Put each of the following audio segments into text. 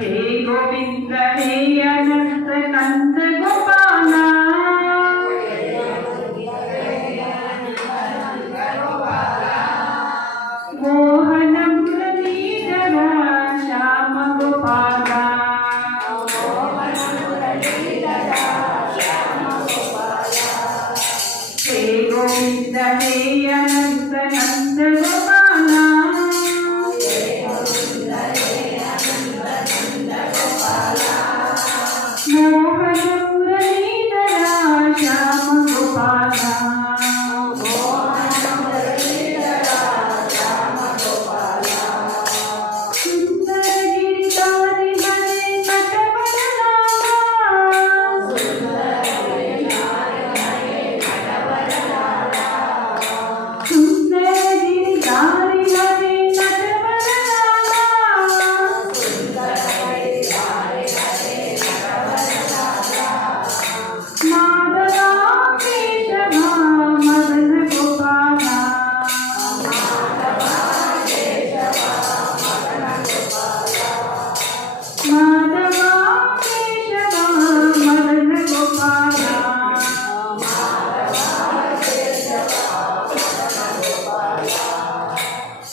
ஹே கோவிந்த ஹே அனந்த நந்த கோப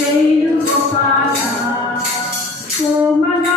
జైలు గోపాల కోమలా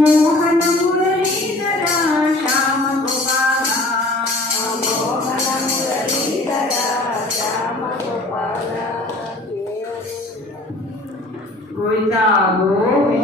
మోహన మురళీధర శ్యామ గోపాల మోహన మురళీధర శ్యామ గోపాల గోవిందా గోవింద.